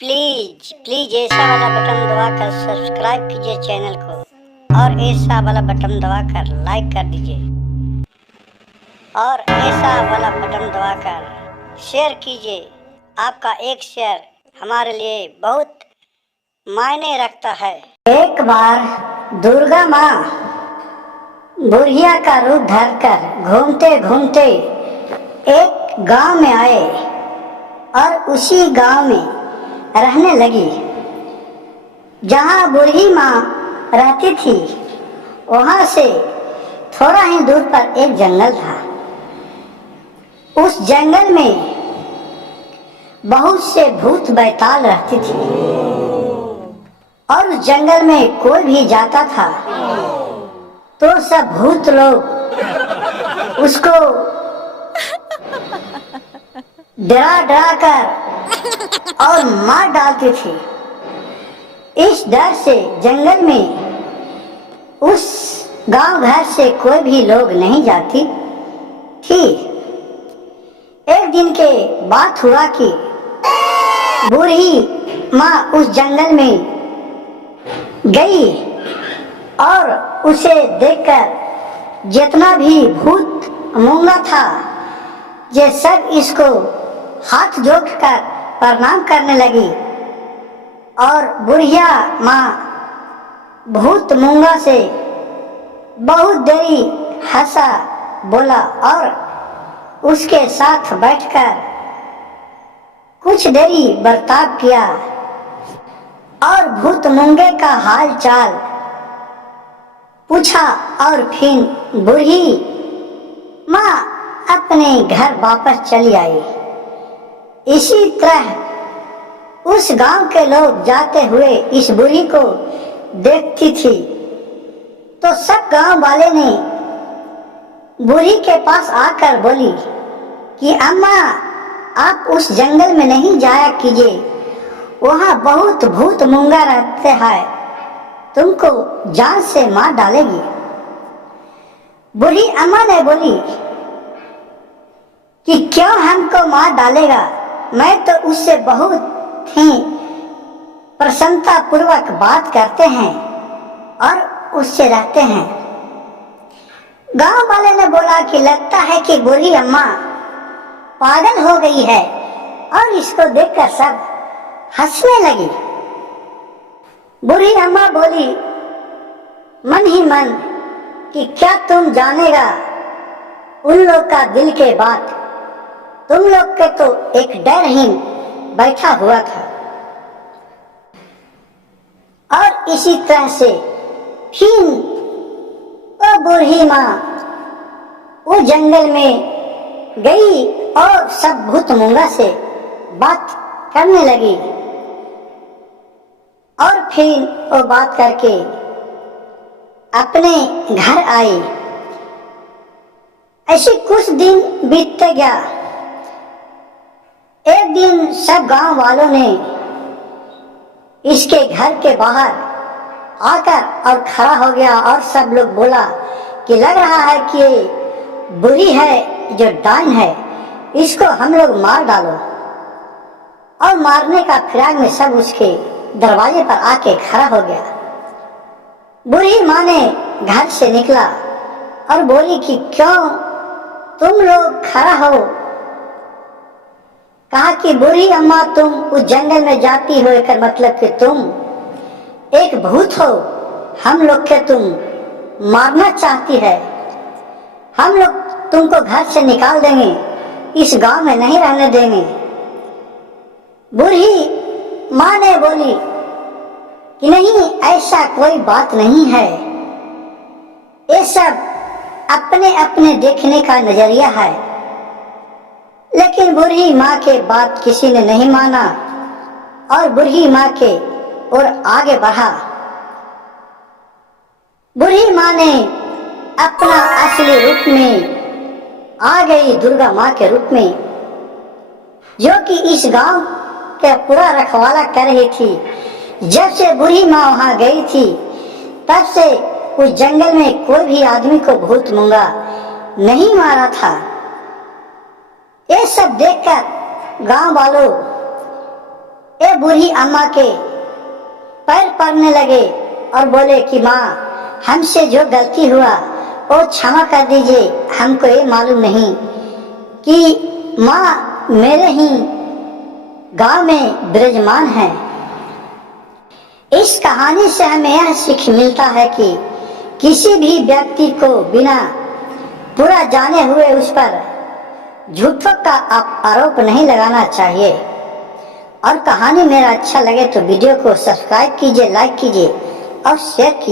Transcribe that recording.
Please please ऐसा वाला button दबाकर सब्सक्राइब कीजिए चैनल को और ऐसा वाला बटन दबाकर लाइक कर दीजिए और ऐसा वाला बटन दबाकर शेयर कीजिए। आपका एक शेयर हमारे लिए बहुत मायने रखता है। एक बार दुर्गा माँ बुढ़िया का रूप धरकर घूमते घूमते एक गांव में आए और उसी गांव में रहने लगी। जहां बूढ़ी माँ रहती थी वहां से थोड़ा ही दूर पर एक जंगल था। उस जंगल में बहुत से भूत बैताल रहती थी और उस जंगल में कोई भी जाता था तो सब भूत लोग उसको डरा डरा कर और मार डालती थी। इस डर से जंगल में उस गांव घर से कोई भी लोग नहीं जाती थी। एक दिन के बात हुआ कि बूढ़ी माँ उस जंगल में गई और उसे देखकर जितना भी भूत मूंगा था ये सब इसको हाथ जोड़कर प्रणाम करने लगी और बुढ़िया माँ भूत मूंगा से बहुत देरी हंसा बोला और उसके साथ बैठकर कुछ देरी बर्ताव किया और भूत मूंगे का हाल चाल पूछा और फिर बूढ़ी माँ अपने घर वापस चली आई। इसी तरह उस गांव के लोग जाते हुए इस बूढ़ी को देखती थी तो सब गांव वाले ने बूढ़ी के पास आकर बोली कि अम्मा आप उस जंगल में नहीं जाया कीजिए, वहां बहुत भूत मूंगा रहते हैं, तुमको जान से मार डालेगी। बूढ़ी अम्मा ने बोली कि क्यों हमको मार डालेगा, मैं तो उससे बहुत ही प्रसन्नता पूर्वक बात करते हैं और उससे रहते हैं। गांव वाले ने बोला कि लगता है कि बूढ़ी अम्मा पागल हो गई है और इसको देखकर सब हंसने लगी। बूढ़ी अम्मा बोली मन ही मन कि क्या तुम जानेगा उन लोग का दिल के बात, तुम लोग के तो एक डर ही बैठा हुआ था। और इसी तरह से फिर वो बूढ़ी माँ वो जंगल में गई और सब भूत मूंगा से बात करने लगी और फिर वो बात करके अपने घर आई। ऐसे कुछ दिन बीतते गया। एक दिन सब गांव वालों ने इसके घर के बाहर आकर और खड़ा हो गया और सब लोग बोला कि लग रहा है कि बुरी है जो डाइन है, इसको हम लोग मार डालो। और मारने का फिराक में सब उसके दरवाजे पर आके खड़ा हो गया। बूढ़ी माँ ने घर से निकला और बोली कि क्यों तुम लोग खड़ा हो। कहा कि बूढ़ी अम्मा तुम उस जंगल में जाती हो एक मतलब कि तुम एक भूत हो, हम लोग के तुम मारना चाहती है, हम लोग तुमको घर से निकाल देंगे, इस गांव में नहीं रहने देंगे। बूढ़ी माँ ने बोली कि नहीं, ऐसा कोई बात नहीं है, ये सब अपने अपने देखने का नजरिया है। लेकिन बूढ़ी माँ के बात किसी ने नहीं माना और बूढ़ी माँ के और आगे बढ़ा। बूढ़ी माँ ने अपना असली रूप में आ गई, दुर्गा माँ के रूप में, जो कि इस गांव का पूरा रखवाला कर रही थी। जब से बूढ़ी माँ वहां गई थी तब से उस जंगल में कोई भी आदमी को भूत मूंगा नहीं मारा था। ये सब देखकर गांव वालों ए बूढ़ी अम्मा के पैर पड़ने लगे और बोले कि माँ, हमसे जो गलती हुआ वो क्षमा कर दीजिए। हमको ये मालूम नहीं कि माँ मेरे ही गांव में विराजमान है। इस कहानी से हमें यह सीख मिलता है कि किसी भी व्यक्ति को बिना पूरा जाने हुए उस पर झूठों का आरोप नहीं लगाना चाहिए। और कहानी मेरा अच्छा लगे तो वीडियो को सब्सक्राइब कीजिए, लाइक कीजिए और शेयर कीजिए।